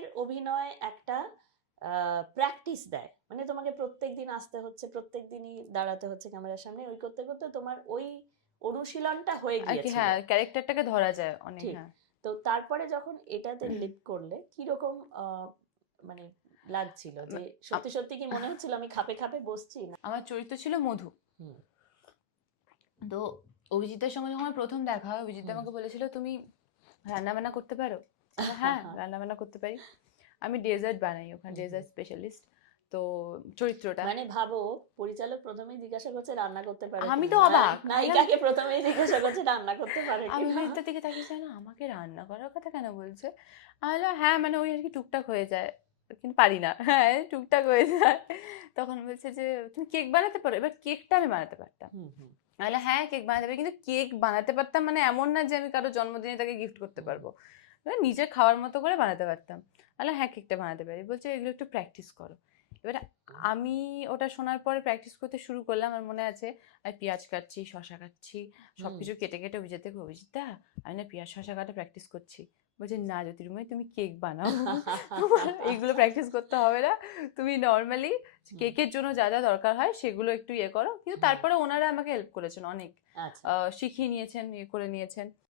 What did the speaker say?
তোমাদের অভিনয় একটা প্র্যাকটিস দেয়। মানে তোমাকে প্রত্যেক দিন আসতে হচ্ছে প্রত্যেক দিনই দাঁড়াতে হচ্ছে ক্যামেরার সামনে। ওই করতে করতে তোমার ওই অনুশীলনটা হয়ে কি গিয়েছিল। হ্যাঁ ক্যারেক্টারটাকে ধরা যায় অনেক হ্যাঁ। তো তারপরে যখন এটাতে লিপ করলে কীরকম আহ, মানে লাগছিল? যে সত্যি সত্যি কি মনে হচ্ছিল আমি খাপে খাপে বসছি না? আমার চরিত্র ছিল মধু। তো অভিজিতের সঙ্গে যখন আমার প্রথম দেখা হয় অভিজিৎ আমাকে বলেছিল তুমি রান্না বান্না করতে পারো? হ্যাঁ রান্না বান্না করতে পারি। আমি ডেজার্ট বানাই ওখানে ডেজার্ট স্পেশালিস্ট তো চরিত্রটা। মানে ভাবো পরিচালক প্রথমেই জিজ্ঞাসা করছে রান্না করতে পারে আমি তো অবাক। নায়িকাকে প্রথমেই জিজ্ঞাসা করছে রান্না করতে পারে আমি। অভিজিতের দিকে তাকিয়ে না আমাকে রান্না করার কথা কেন বলছে? আমি হ্যাঁ মানে ওই আর কি টুকটাক হয়ে যায়। কিন্তু পারি না। হ্যাঁ টুকটাক হয়ে যায়। তখন বলছে যে তুমি কেক বানাতে পারো? এবার কেকটা আমি বানাতে পারতাম। বললাম, হ্যাঁ কেক বানাতে পারি। কিন্তু কেক বানাতে পারতাম মানে এমন না যে আমি কারও জন্মদিনে তাকে গিফট করতে পারব। নিজের খাওয়ার মতো করে বানাতে পারতাম। বললাম হ্যাঁ কেকটা বানাতে পারি। বলছে এগুলো একটু প্র্যাকটিস করো। এবারে আমি ওটা শোনার পরে প্র্যাকটিস করতে শুরু করলাম। আমার মনে আছে আমি পেঁয়াজ কাটছি শশা কাটছি সব। কিছু কেটে কেটে অভিজিৎ অভিজিৎদা আমি না পেঁয়াজ শশা কাটা প্র্যাকটিস করছি। বলছে না জ্যোতির্ময় তুমি কেক বানাও। এইগুলো প্র্যাকটিস করতে হবে না। তুমি নর্মালি কেকের জন্য যা যা দরকার হয় সেগুলো একটু ইয়ে করো। কিন্তু তারপরে ওনারা আমাকে হেল্প করেছেন অনেক। আচ্ছা। শিখিয়ে নিয়েছেন ইয়ে করে নিয়েছেন।